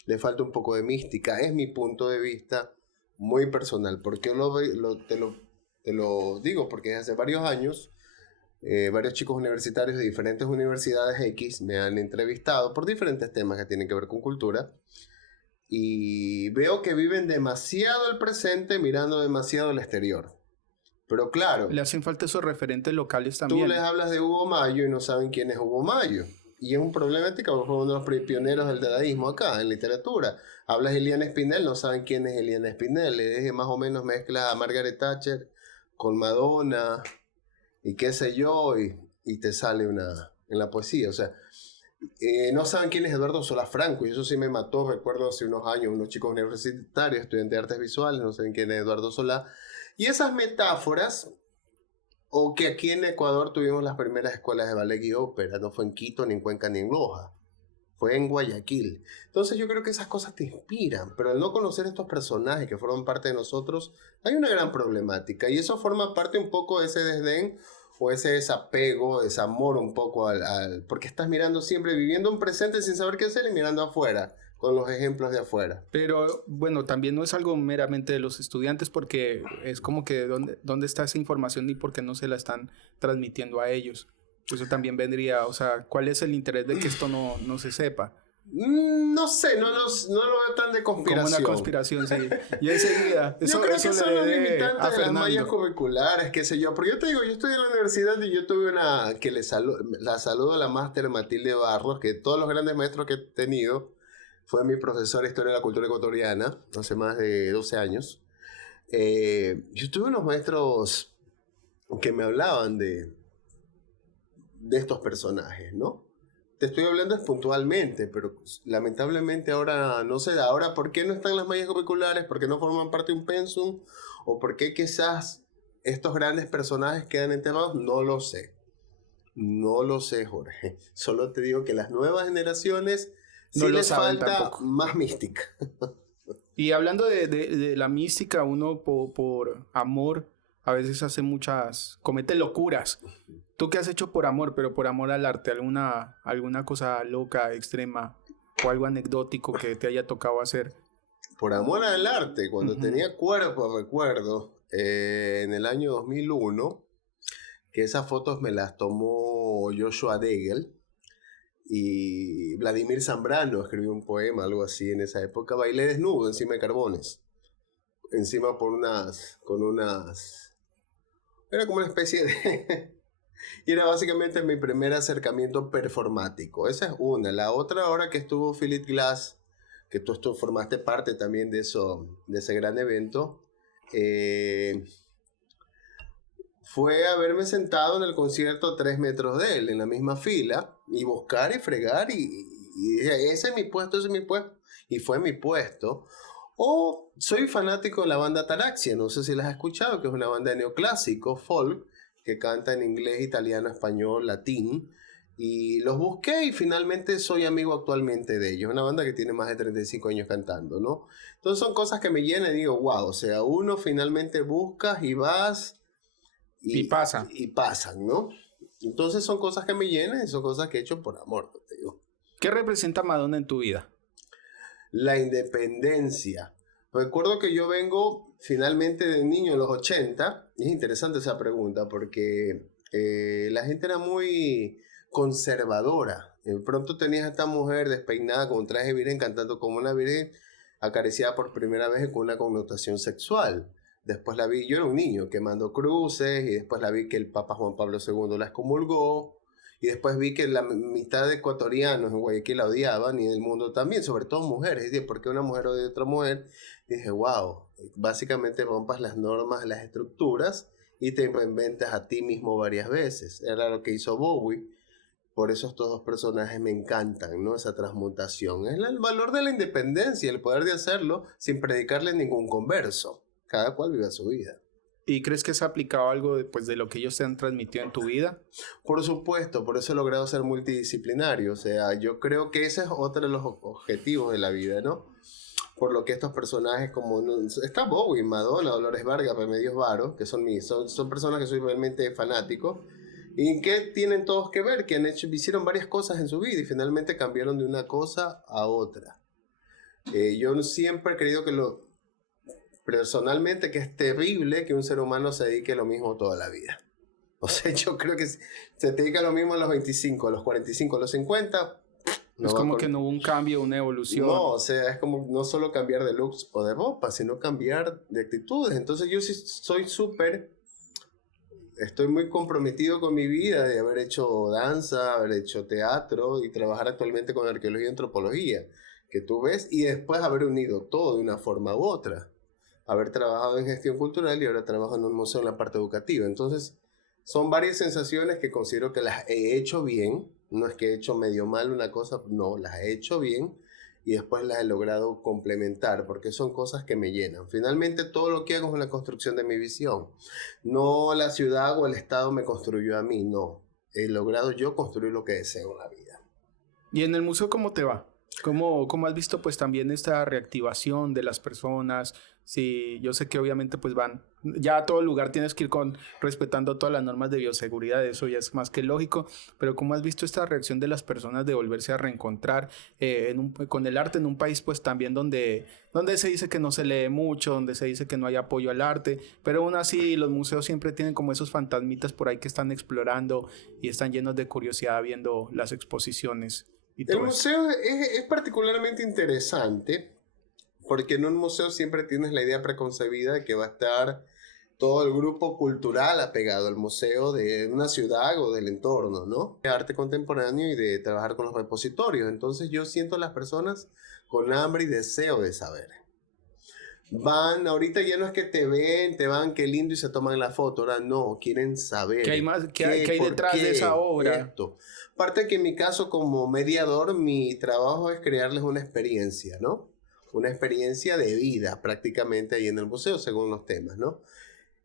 le falta un poco de mística. Es mi punto de vista muy personal, porque te lo digo, porque hace varios años varios chicos universitarios de diferentes universidades X me han entrevistado por diferentes temas que tienen que ver con cultura y veo que viven demasiado el presente mirando demasiado el exterior. Pero claro... Le hacen falta esos referentes locales también. Tú les hablas de Hugo Mayo y no saben quién es Hugo Mayo. Y es un problemática porque fue uno de los pioneros del dadaísmo acá, en literatura. Hablas de Eliana Espinel, no saben quién es Eliana Espinel. Le dije más o menos mezcla a Margaret Thatcher con Madonna y qué sé yo, y te sale en la poesía. O sea, no saben quién es Eduardo Solá Franco, y eso sí me mató. Recuerdo hace unos años unos chicos universitarios, estudiantes de artes visuales, no saben quién es Eduardo Solá. Y esas metáforas, o que aquí en Ecuador tuvimos las primeras escuelas de ballet y ópera, no fue en Quito, ni en Cuenca, ni en Loja, fue en Guayaquil. Entonces yo creo que esas cosas te inspiran, pero al no conocer estos personajes que forman parte de nosotros, hay una gran problemática, y eso forma parte un poco de ese desdén, o ese desapego, desamor un poco porque estás mirando siempre, viviendo un presente sin saber qué hacer y mirando afuera, con los ejemplos de afuera. Pero bueno, también no es algo meramente de los estudiantes, porque es como que ¿dónde está esa información y por qué no se la están transmitiendo a ellos? Eso también vendría, o sea, ¿cuál es el interés de que esto no se sepa? No sé, no lo veo tan de Como conspiración. una conspiración, sí. Y enseguida, Yo creo que son los limitantes a de las mallas Fernando. curriculares, qué sé yo. Porque yo te digo, yo estudié en la universidad y yo tuve una que la saludo a la máster Matilde Barros, que todos los grandes maestros que he tenido fue mi profesora de Historia de la Cultura Ecuatoriana, hace más de 12 años. Yo tuve unos maestros que me hablaban de estos personajes, ¿no? Te estoy hablando puntualmente, pero lamentablemente ahora no se da. Ahora, ¿por qué no están las mallas curriculares? ¿Por qué no forman parte de un pensum? ¿O por qué quizás estos grandes personajes quedan enterrados? No lo sé. No lo sé, Jorge. Solo te digo que las nuevas generaciones No sí lo les saben falta tampoco. más mística. Y hablando de la mística, uno por amor a veces comete locuras. ¿Tú qué has hecho por amor, pero por amor al arte? ¿Alguna cosa loca, extrema o algo anecdótico que te haya tocado hacer? Por amor al arte, cuando Ujú. tenía cuerpo, recuerdo, en el año 2001, que esas fotos me las tomó Joshua Degel y Vladimir Zambrano escribió un poema, algo así en esa época. Bailé desnudo encima de carbones, encima con unas... Era como una especie de... Y era básicamente mi primer acercamiento performático. Esa es una. La otra, ahora que estuvo Philip Glass, que tú formaste parte también de eso, de ese gran evento, eh, fue haberme sentado en el concierto a 3 metros de él, en la misma fila, y buscar y fregar, y dije, ese es mi puesto, ese es mi puesto, y fue mi puesto. O soy fanático de la banda Taraxia, no sé si las has escuchado, que es una banda de neoclásico, folk, que canta en inglés, italiano, español, latín, y los busqué y finalmente soy amigo actualmente de ellos, una banda que tiene más de 35 años cantando, ¿no? Entonces son cosas que me llenan y digo, wow, o sea, uno finalmente buscas y vas Y pasa. y pasan, ¿no? Entonces son cosas que me llenan y son cosas que he hecho por amor, ¿no? Te digo. ¿Qué representa Madonna en tu vida? La independencia. Recuerdo que yo vengo finalmente de niño en los 80, y es interesante esa pregunta porque la gente era muy conservadora. De pronto tenías a esta mujer despeinada con un traje virgen cantando como una virgen acariciada por primera vez con una connotación sexual. Después la vi, yo era un niño quemando cruces y después la vi que el Papa Juan Pablo II la excomulgó. Y después vi que la mitad de ecuatorianos en Guayaquil la odiaban y en el mundo también, sobre todo mujeres. Y dije, ¿por qué una mujer odia a otra mujer? Y dije, wow, básicamente rompas las normas, las estructuras y te reinventas a ti mismo varias veces. Era lo que hizo Bowie. Por eso estos dos personajes me encantan, ¿no? Esa transmutación. Es el valor de la independencia, el poder de hacerlo sin predicarle ningún converso. Cada cual vive su vida. ¿Y crees que se ha aplicado algo de lo que ellos te han transmitido en tu vida? Por supuesto, por eso he logrado ser multidisciplinario. O sea, yo creo que ese es otro de los objetivos de la vida, ¿no? Por lo que estos personajes como... Está Bowie, Madonna, Dolores Vargas, Remedios Varo, que son personas que soy realmente fanático. ¿Y qué tienen todos que ver? Que hicieron varias cosas en su vida y finalmente cambiaron de una cosa a otra. Yo siempre he creído personalmente que es terrible que un ser humano se dedique a lo mismo toda la vida. O sea, yo creo que se te dedica a lo mismo a los 25, a los 45, a los 50. No Es va como que con... no hubo un cambio, una evolución. No, o sea, es como no solo cambiar de looks o de ropa, sino cambiar de actitudes. Entonces yo sí soy estoy muy comprometido con mi vida de haber hecho danza, haber hecho teatro y trabajar actualmente con arqueología y antropología, que tú ves, y después haber unido todo de una forma u otra. Haber trabajado en gestión cultural y ahora trabajo en un museo en la parte educativa. Entonces, son varias sensaciones que considero que las he hecho bien. No es que he hecho medio mal una cosa, no, las he hecho bien y después las he logrado complementar porque son cosas que me llenan. Finalmente, todo lo que hago es una construcción de mi visión. No la ciudad o el Estado me construyó a mí, no. He logrado yo construir lo que deseo en la vida. ¿Y en el museo cómo te va? ¿Cómo has visto pues también esta reactivación de las personas? Sí, yo sé que obviamente pues ya a todo lugar tienes que ir respetando todas las normas de bioseguridad, eso ya es más que lógico, pero ¿cómo has visto esta reacción de las personas de volverse a reencontrar con el arte en un país pues también donde se dice que no se lee mucho, donde se dice que no hay apoyo al arte, pero aún así los museos siempre tienen como esos fantasmitas por ahí que están explorando y están llenos de curiosidad viendo las exposiciones? y El todo eso. museo es particularmente interesante porque en un museo siempre tienes la idea preconcebida de que va a estar todo el grupo cultural apegado al museo de una ciudad o del entorno, ¿no? De arte contemporáneo y de trabajar con los repositorios. Entonces yo siento a las personas con hambre y deseo de saber. Van, ahorita ya no es que te ven, te van, qué lindo y se toman la foto, ahora no, quieren ¿Qué hay saber más, qué, qué hay por detrás de esa qué, obra? esto. Aparte que en mi caso como mediador, mi trabajo es crearles una experiencia, ¿no? Una experiencia de vida prácticamente ahí en el museo según los temas, ¿no?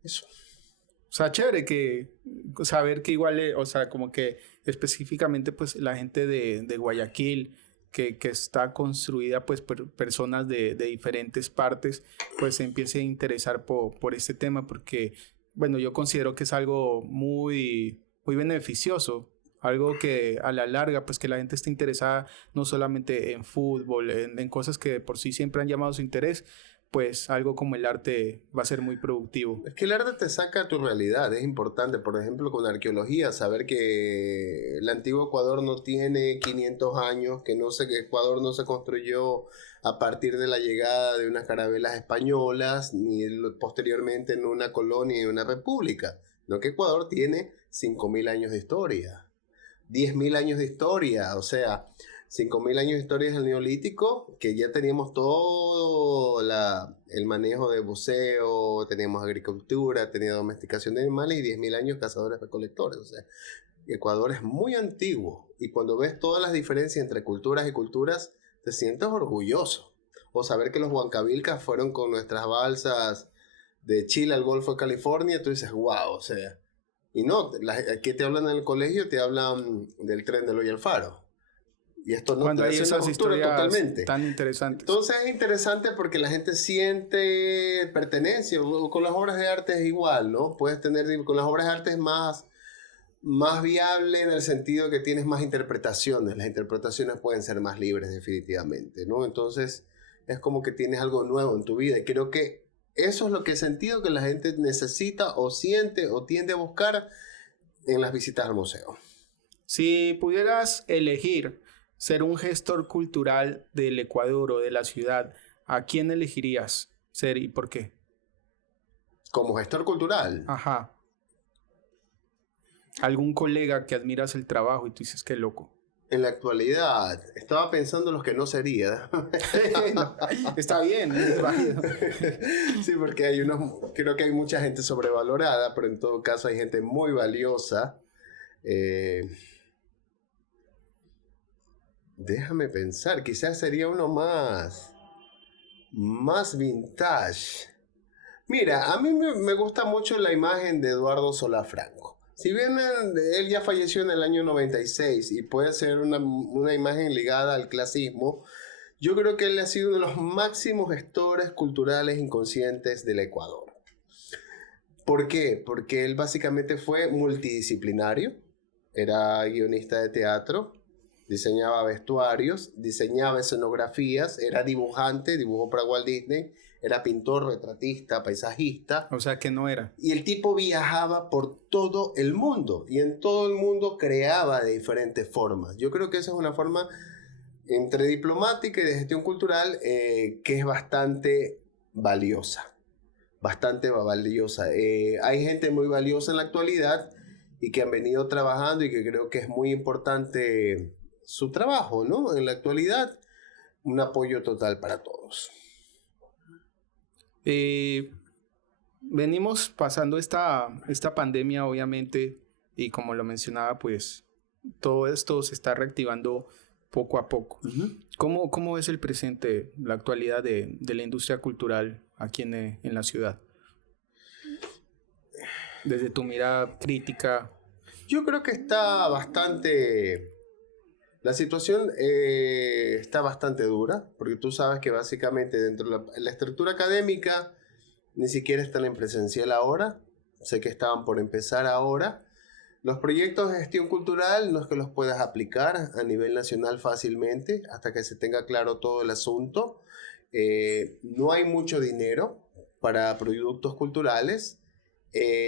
Eso. O sea, chévere que saber que igual, o sea, como que específicamente pues la gente de Guayaquil, que está construida pues por personas de diferentes partes, pues se empiece a interesar por este tema porque, bueno, yo considero que es algo muy beneficioso, algo que a la larga pues que la gente esté interesada no solamente en fútbol, en cosas que de por sí siempre han llamado su interés, pues algo como el arte va a ser muy productivo. Es que el arte te saca a tu realidad, es importante. Por ejemplo, con arqueología, saber que el antiguo Ecuador no tiene 500 años, que no sé, que Ecuador no se construyó a partir de la llegada de unas carabelas españolas, ni posteriormente en una colonia y una república, no que Ecuador tiene 5.000 años de historia, 10.000 años de historia, o sea, 5.000 años de historia del Neolítico, que ya teníamos todo el manejo de buceo, teníamos agricultura, tenía domesticación de animales y 10.000 años cazadores-recolectores. O sea, Ecuador es muy antiguo y cuando ves todas las diferencias entre culturas y culturas, te sientes orgulloso. O saber que los huancavilcas fueron con nuestras balsas de Chile al Golfo de California, tú dices, wow, o sea. Y no, ¿qué te hablan en el colegio? Te hablan del tren de Loya al Faro. Y esto no Cuando te hay hace una esas ruptura historias totalmente. tan interesantes. Entonces es interesante porque la gente siente pertenencia. Con las obras de arte es igual, ¿no? Puedes tener, con las obras de arte es más viable en el sentido que tienes más interpretaciones. Las interpretaciones pueden ser más libres definitivamente, ¿no? Entonces es como que tienes algo nuevo en tu vida. Y creo que eso es lo que he sentido que la gente necesita o siente o tiende a buscar en las visitas al museo. Si pudieras elegir ser un gestor cultural del Ecuador o de la ciudad, ¿a quién elegirías ser y por qué? Como gestor cultural. Ajá. ¿Algún colega que admiras el trabajo y tú dices qué loco? En la actualidad, estaba pensando en los que no sería. No, está bien, es válido. Sí, porque creo que hay mucha gente sobrevalorada, pero en todo caso hay gente muy valiosa. Déjame pensar, quizás sería uno más vintage. Mira, a mí me gusta mucho la imagen de Eduardo Solá Franco. Si bien él ya falleció en el año 96 y puede ser una imagen ligada al clasismo, yo creo que él ha sido uno de los máximos gestores culturales inconscientes del Ecuador. ¿Por qué? Porque él básicamente fue multidisciplinario, era guionista de teatro, diseñaba vestuarios, diseñaba escenografías, era dibujante, dibujó para Walt Disney, era pintor, retratista, paisajista. O sea que no era. Y el tipo viajaba por todo el mundo y en todo el mundo creaba de diferentes formas. Yo creo que esa es una forma entre diplomática y de gestión cultural que es bastante valiosa. Bastante valiosa. Hay gente muy valiosa en la actualidad y que han venido trabajando y que creo que es muy importante su trabajo, ¿no? En la actualidad, un apoyo total para todos. Venimos pasando esta pandemia, obviamente, y como lo mencionaba, pues todo esto se está reactivando poco a poco. Uh-huh. ¿Cómo es el presente, la actualidad de la industria cultural aquí en la ciudad? Desde tu mirada crítica. Yo creo que está bastante... La situación está bastante dura, porque tú sabes que básicamente dentro de la estructura académica ni siquiera están en presencial ahora. Sé que estaban por empezar ahora. Los proyectos de gestión cultural no es que los puedas aplicar a nivel nacional fácilmente hasta que se tenga claro todo el asunto. No hay mucho dinero para productos culturales.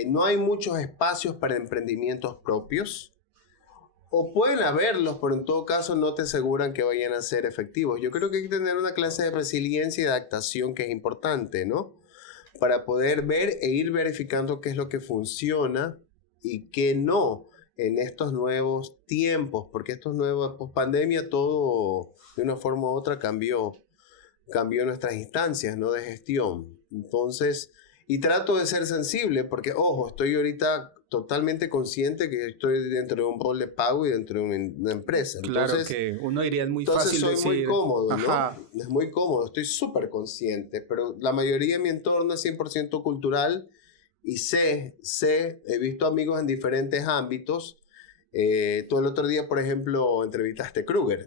No hay muchos espacios para emprendimientos propios. o pueden haberlos, pero en todo caso no te aseguran que vayan a ser efectivos. Yo creo que hay que tener una clase de resiliencia y de adaptación que es importante, ¿no? Para poder ver e ir verificando qué es lo que funciona y qué no en estos nuevos tiempos, porque estos nuevos, post pandemia, todo de una forma u otra cambió nuestras instancias, ¿no? De gestión. Entonces, y trato de ser sensible, porque, ojo, estoy ahorita totalmente consciente que estoy dentro de un rol de pago y dentro de una empresa. Claro, Entonces, que uno diría es muy entonces fácil soy decir... muy cómodo, ¿no? Ajá. Es muy cómodo, estoy súper consciente, pero la mayoría de mi entorno es 100% cultural y he visto amigos en diferentes ámbitos. Tú el otro día, por ejemplo, entrevistaste a Kruger.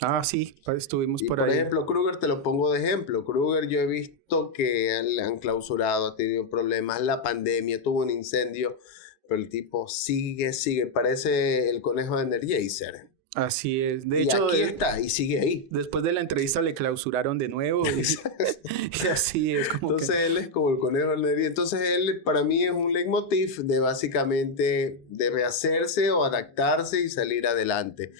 Ah, sí, estuvimos Y por por ahí. ejemplo, Kruger te lo pongo de ejemplo. Kruger yo he visto que han clausurado, ha tenido problemas, la pandemia, tuvo un incendio, pero el tipo sigue, parece el conejo de Energizer. Así es. De Y hecho, aquí está, y sigue ahí. después de la entrevista le clausuraron de nuevo. Y así es como Entonces que... él es como el conejo de Energizer. Entonces él para mí es un leitmotiv de básicamente de rehacerse o adaptarse y salir adelante.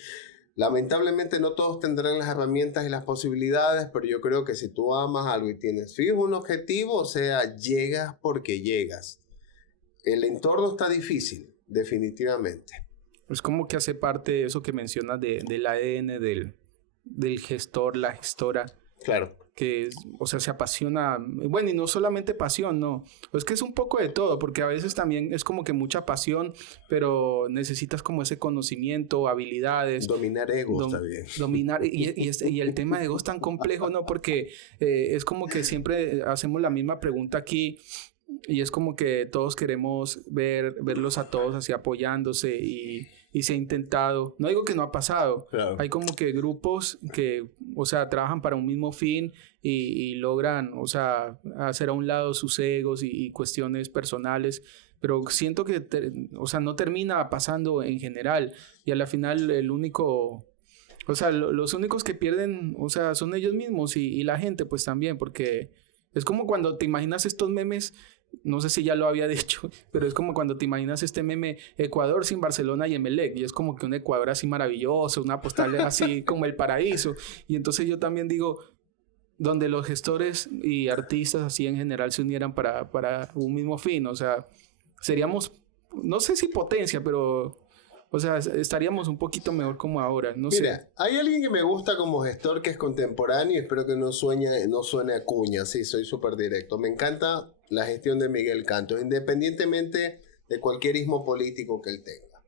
Lamentablemente no todos tendrán las herramientas y las posibilidades, pero yo creo que si tú amas algo y tienes fijo un objetivo, o sea, llegas porque llegas. El entorno está difícil, definitivamente. Es como que hace parte de eso que mencionas del ADN del gestor, la gestora, Claro. que, o sea, se apasiona, bueno, y no solamente pasión, no, es que es un poco de todo, porque a veces también es como que mucha pasión, pero necesitas como ese conocimiento, habilidades. Dominar egos también. Dominar, y el tema de ego es tan complejo, ¿no? Porque es como que siempre hacemos la misma pregunta aquí, y es como que todos queremos verlos a todos así apoyándose y se ha intentado. No digo que no ha pasado. Claro. Hay como que grupos que, o sea, trabajan para un mismo fin y logran, o sea, hacer a un lado sus egos y cuestiones personales. Pero siento que, o sea, no termina pasando en general. Y a la final el único... O sea, los únicos que pierden, o sea, son ellos mismos y la gente pues también, porque es como cuando te imaginas estos memes, no sé si ya lo había dicho, pero es como cuando te imaginas este meme Ecuador sin Barcelona y Emelec, y es como que un Ecuador así maravilloso, una postal así como el paraíso. Y entonces yo también digo, donde los gestores y artistas así en general se unieran para un mismo fin, o sea, seríamos, no sé si potencia, pero... O sea, estaríamos un poquito mejor como ahora, no sé. Mira, hay alguien que me gusta como gestor que es contemporáneo y espero que no suene a cuña, sí, soy súper directo. Me encanta la gestión de Miguel Cantos, independientemente de cualquier ismo político que él tenga.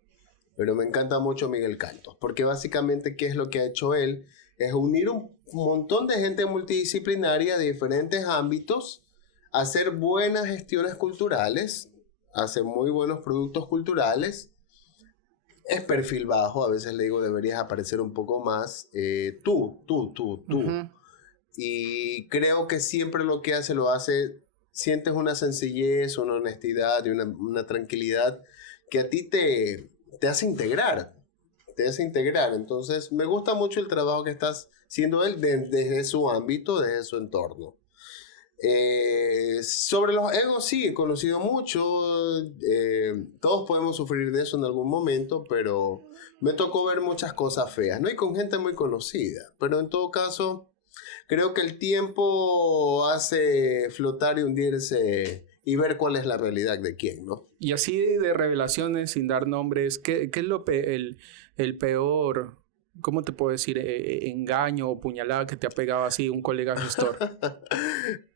Pero me encanta mucho Miguel Cantos, porque básicamente, ¿qué es lo que ha hecho él? Es unir un montón de gente multidisciplinaria de diferentes ámbitos, hacer buenas gestiones culturales, hacer muy buenos productos culturales. Es perfil bajo, a veces le digo deberías aparecer un poco más. Tú. Uh-huh. Y creo que siempre lo que hace, lo hace, sientes una sencillez, una honestidad y una tranquilidad que a ti te hace integrar. Te hace integrar. Entonces, me gusta mucho el trabajo que estás haciendo él desde su ámbito, desde su entorno. Sobre los egos, sí, he conocido mucho. Todos podemos sufrir de eso en algún momento, pero me tocó ver muchas cosas feas, ¿no? Y con gente muy conocida. Pero en todo caso, creo que el tiempo hace flotar y hundirse y ver cuál es la realidad de quién, ¿no? Y así de revelaciones, sin dar nombres, ¿qué es el peor, cómo te puedo decir, engaño o puñalada que te ha pegado así un colega gestor?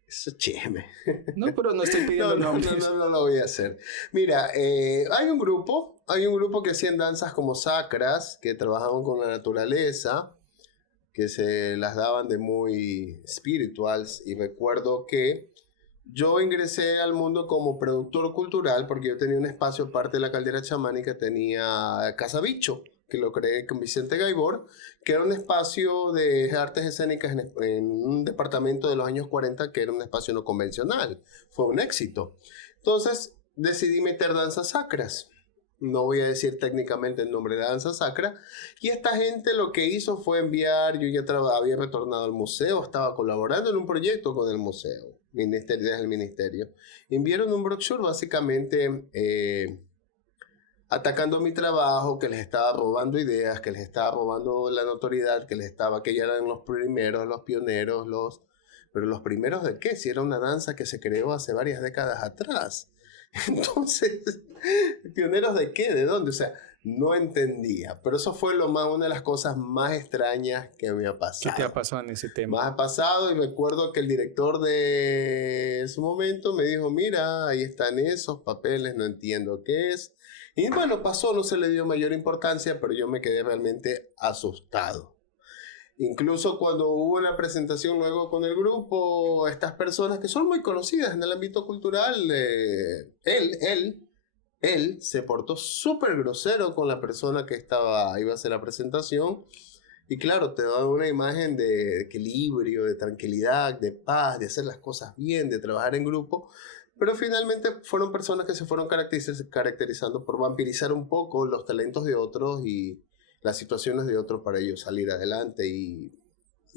Eso chisme. No, pero no estoy pidiendo nombres. No lo voy a hacer. Mira, hay un grupo que hacían danzas como sacras, que trabajaban con la naturaleza, que se las daban de muy spirituals, y recuerdo que yo ingresé al mundo como productor cultural porque yo tenía un espacio aparte de la caldera chamánica, tenía Casa Bicho, que lo creé con Vicente Gaibor, que era un espacio de artes escénicas en un departamento de los años 40 que era un espacio no convencional. Fue un éxito. Entonces decidí meter danzas sacras. No voy a decir técnicamente el nombre de danza sacra. Y esta gente lo que hizo fue enviar, yo ya había retornado al museo, estaba colaborando en un proyecto con el museo, desde el ministerio. Enviaron un brochure básicamente atacando mi trabajo, que les estaba robando ideas, que les estaba robando la notoriedad, que ya eran los primeros, los pioneros, pero los primeros ¿de qué? Si era una danza que se creó hace varias décadas atrás. Entonces, ¿pioneros de qué? ¿De dónde? O sea, no entendía. Pero eso fue una de las cosas más extrañas que me ha pasado. ¿Qué te ha pasado en ese tema? Más ha pasado, y me acuerdo que el director de su momento me dijo, mira, ahí están esos papeles, no entiendo qué es. Y bueno, pasó, no se le dio mayor importancia, pero yo me quedé realmente asustado. Incluso cuando hubo una presentación luego con el grupo, estas personas que son muy conocidas en el ámbito cultural, él se portó súper grosero con la persona que iba a hacer la presentación. Y claro, te da una imagen de equilibrio, de tranquilidad, de paz, de hacer las cosas bien, de trabajar en grupo. Pero finalmente fueron personas que se fueron caracterizando por vampirizar un poco los talentos de otros y las situaciones de otros para ellos salir adelante. Y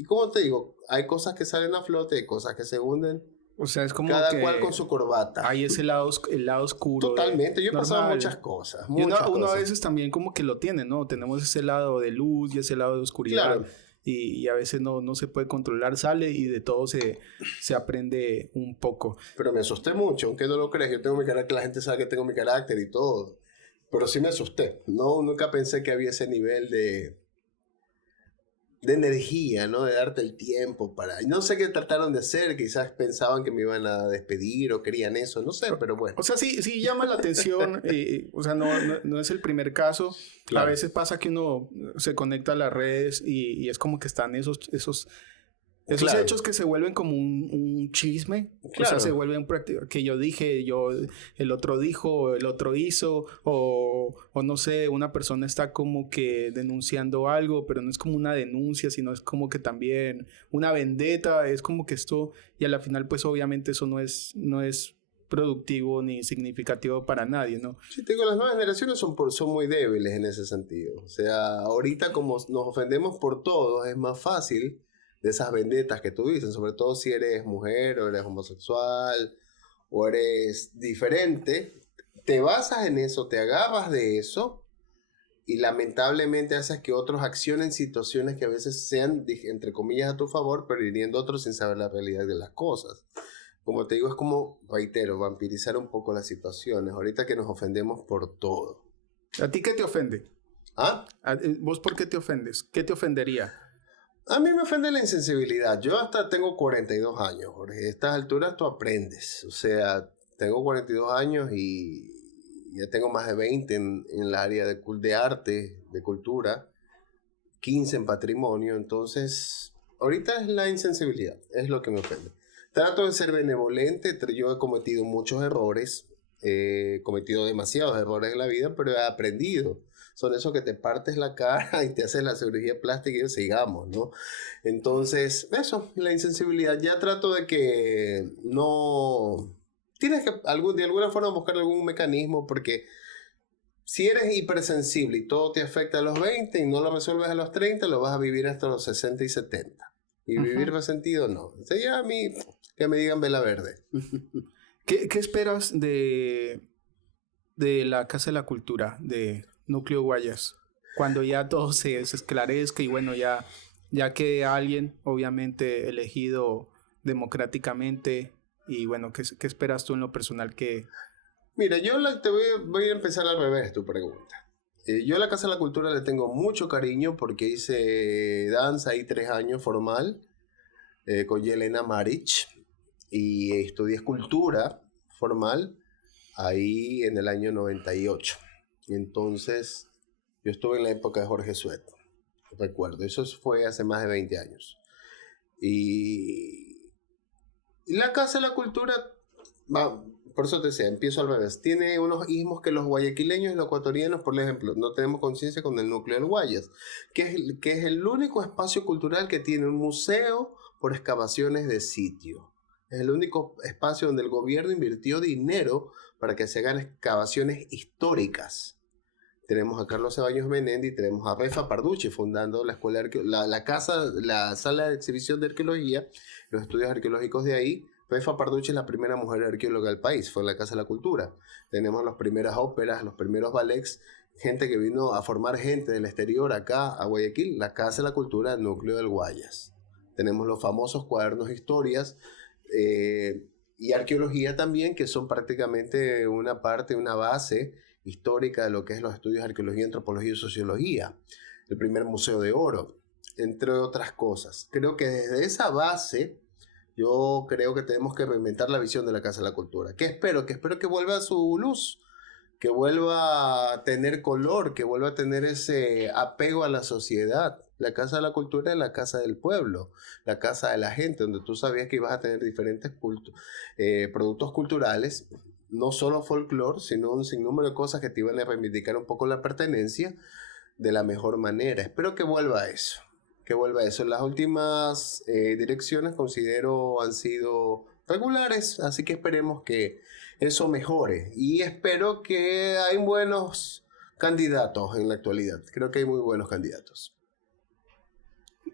como te digo, hay cosas que salen a flote, hay cosas que se hunden. O sea, es como cada que cual con su corbata. hay ese lado, el lado oscuro. Totalmente, yo he pasado normal. muchas cosas. Y uno a veces también como que lo tiene, ¿no? Tenemos ese lado de luz y ese lado de oscuridad. Claro. Y a veces no se puede controlar, sale y de todo se aprende un poco. Pero me asusté mucho, aunque no lo crees. Yo tengo mi carácter, la gente sabe que tengo mi carácter y todo. Pero sí me asusté. No, nunca pensé que había ese nivel de energía, ¿no? De darte el tiempo para... No sé qué trataron de hacer, quizás pensaban que me iban a despedir o querían eso, no sé, pero bueno. O sea, sí llama la atención, o sea, no es el primer caso. Claro. A veces pasa que uno se conecta a las redes y es como que están esos claro. Hechos que se vuelven como un chisme, claro. O sea, se vuelven que yo dije, el otro dijo, el otro hizo, o no sé, una persona está como que denunciando algo, pero no es como una denuncia, sino es como que también una vendetta, es como que esto, y a la final pues obviamente eso no es productivo ni significativo para nadie, ¿no? Sí, te digo, las nuevas generaciones son muy débiles en ese sentido, o sea, ahorita como nos ofendemos por todo, es más fácil de esas vendetas que tú dices, sobre todo si eres mujer o eres homosexual o eres diferente, te basas en eso, te agarras de eso y lamentablemente haces que otros accionen situaciones que a veces sean, entre comillas, a tu favor, pero hiriendo a otros sin saber la realidad de las cosas. Como te digo, es como, reitero, vampirizar un poco las situaciones, ahorita que nos ofendemos por todo. ¿A ti qué te ofende? ¿Ah? ¿Vos por qué te ofendes? ¿Qué te ofendería? A mí me ofende la insensibilidad. Yo hasta tengo 42 años, Jorge. A estas alturas tú aprendes. O sea, tengo 42 años y ya tengo más de 20 en el área de arte, de cultura, 15 en patrimonio. Entonces, ahorita es la insensibilidad, es lo que me ofende. Trato de ser benevolente. Yo he cometido muchos errores. He cometido demasiados errores en la vida, pero he aprendido. Son esos que te partes la cara y te haces la cirugía plástica y sigamos, ¿no? Entonces, eso, la insensibilidad. Ya trato de que no... Tienes que de alguna forma buscar algún mecanismo, porque si eres hipersensible y todo te afecta a los 20 y no lo resuelves a los 30, lo vas a vivir hasta los 60 y 70. Y vivir resentido, no. O sea, ya a mí, que me digan vela verde. ¿Qué esperas de la Casa de la Cultura, de Núcleo Guayas, cuando ya todo se esclarezca y bueno, ya quede alguien, obviamente elegido democráticamente, y bueno, ¿qué esperas tú en lo personal que...? Mira, yo voy a empezar al revés tu pregunta. Yo a la Casa de la Cultura le tengo mucho cariño porque hice danza ahí 3 años formal con Yelena Maric y estudié escultura formal ahí en el año 98. Entonces, yo estuve en la época de Jorge Suet, recuerdo. Eso fue hace más de 20 años. Y la Casa de la Cultura, por eso te decía, empiezo al revés. Tiene unos ismos que los guayaquileños y los ecuatorianos, por ejemplo, no tenemos conciencia con el Núcleo del Guayas, que es el único espacio cultural que tiene un museo por excavaciones de sitio. Es el único espacio donde el gobierno invirtió dinero para que se hagan excavaciones históricas. Tenemos a Carlos Ceballos Menéndez y tenemos a Refa Parducci fundando la escuela la sala de exhibición de arqueología, los estudios arqueológicos de ahí, Pefa Parducci es la primera mujer arqueóloga del país, fue en la Casa de la Cultura. Tenemos las primeras óperas, los primeros ballets, gente que vino a formar gente del exterior acá a Guayaquil, la Casa de la Cultura del núcleo del Guayas. Tenemos los famosos cuadernos de historias y arqueología también, que son prácticamente una parte, una base histórica de lo que es los estudios de arqueología, antropología y sociología. El primer museo de oro, entre otras cosas. Creo que desde esa base, yo creo que tenemos que reinventar la visión de la Casa de la Cultura. ¿Qué espero? Que espero que vuelva a su luz, que vuelva a tener color, que vuelva a tener ese apego a la sociedad. La Casa de la Cultura es la casa del pueblo, la casa de la gente, donde tú sabías que ibas a tener diferentes productos culturales, no solo folclore, sino un sinnúmero de cosas que te iban a reivindicar un poco la pertenencia de la mejor manera. Espero que vuelva a eso, que vuelva a eso. Las últimas direcciones considero han sido regulares, así que esperemos que eso mejore. Y espero que hay buenos candidatos en la actualidad. Creo que hay muy buenos candidatos.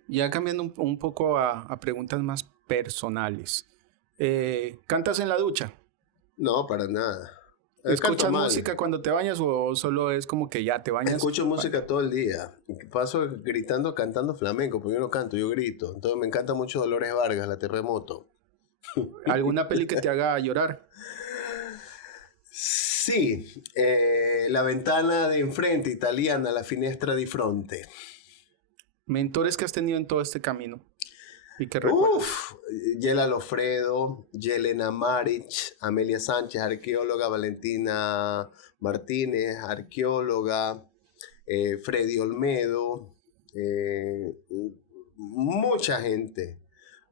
Ya cambiando un poco a preguntas más personales. ¿Cantas en la ducha? No, para nada. ¿Escuchas música cuando te bañas o solo es como que ya te bañas? Escucho música todo el día. Paso gritando, cantando flamenco, porque yo no canto, yo grito. Entonces me encanta mucho Dolores Vargas, La Terremoto. ¿Alguna peli que te haga llorar? Sí, La ventana de enfrente, italiana, La finestra di fronte. ¿Mentores que has tenido en todo este camino? ¿Y qué recuerdas? Yela Lofredo, Yelena Maric, Amelia Sánchez, arqueóloga, Valentina Martínez, arqueóloga, Freddy Olmedo, mucha gente.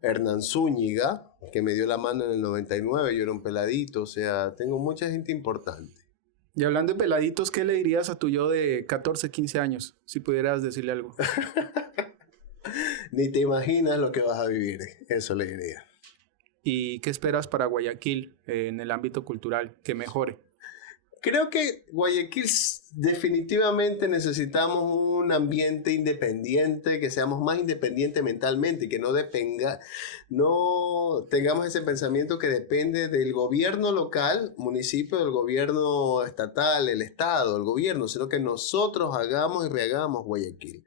Hernán Zúñiga, que me dio la mano en el 99, yo era un peladito, o sea, tengo mucha gente importante. Y hablando de peladitos, ¿qué le dirías a tu yo de 14, 15 años? Si pudieras decirle algo. Ni te imaginas lo que vas a vivir, eso le diría. ¿Y qué esperas para Guayaquil en el ámbito cultural? Que mejore. Creo que Guayaquil definitivamente necesitamos un ambiente independiente, que seamos más independientes mentalmente y que no tengamos ese pensamiento que depende del gobierno local, municipio, del gobierno estatal, el estado, el gobierno, sino que nosotros hagamos y rehagamos Guayaquil.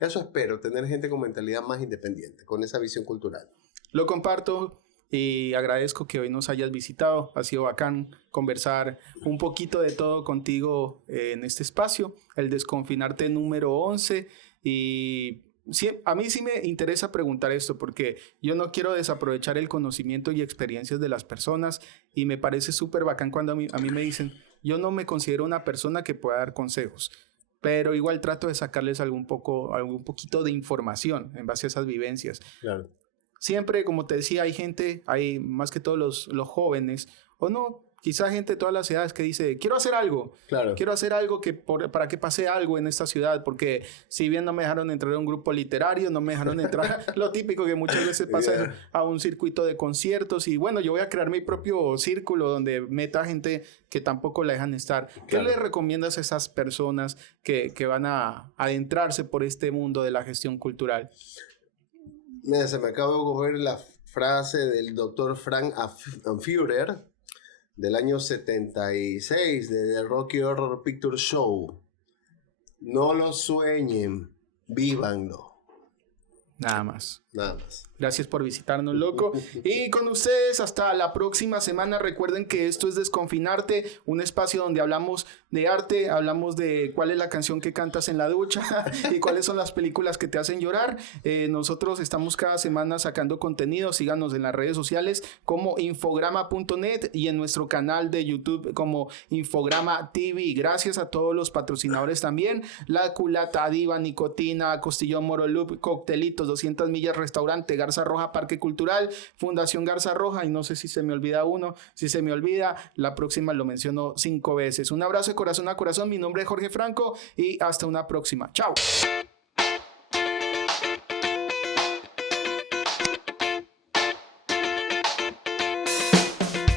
Eso espero, tener gente con mentalidad más independiente, con esa visión cultural. Lo comparto y agradezco que hoy nos hayas visitado. Ha sido bacán conversar un poquito de todo contigo en este espacio, el Desconfinarte número 11. Y sí, a mí sí me interesa preguntar esto porque yo no quiero desaprovechar el conocimiento y experiencias de las personas y me parece súper bacán cuando a mí me dicen, yo no me considero una persona que pueda dar consejos, pero igual trato de sacarles algún poquito de información en base a esas vivencias. Claro. Siempre, como te decía, hay más que todos los jóvenes, o no, quizá gente de todas las edades que dice, quiero hacer algo, claro. Quiero hacer algo para que pase algo en esta ciudad, porque si bien no me dejaron entrar a un grupo literario, no me dejaron entrar, lo típico que muchas veces pasa a un circuito de conciertos, y bueno, yo voy a crear mi propio círculo donde meta gente que tampoco la dejan estar. ¿Qué Claro. le recomiendas a esas personas que van a adentrarse por este mundo de la gestión cultural? Mira, se me acaba de ocurrir la frase del doctor Frank Anführer del año 76 de The Rocky Horror Picture Show. No lo sueñen, vívanlo. Nada más. Nada más. Gracias por visitarnos, loco. Y con ustedes hasta la próxima semana. Recuerden que esto es Desconfinarte, un espacio donde hablamos de arte, hablamos de cuál es la canción que cantas en la ducha y cuáles son las películas que te hacen llorar. Nosotros estamos cada semana sacando contenido. Síganos en las redes sociales como infograma.net y en nuestro canal de YouTube como Infograma TV. Gracias a todos los patrocinadores también. La Culata Diva, Nicotina, Costillón Morolup, Coctelitos, 200 millas Restaurante, Garza Roja Parque Cultural, Fundación Garza Roja, y no sé si se me olvida uno. Si se me olvida, la próxima lo menciono 5 veces. Un abrazo de corazón a corazón. Mi nombre es Jorge Franco y hasta una próxima. Chao.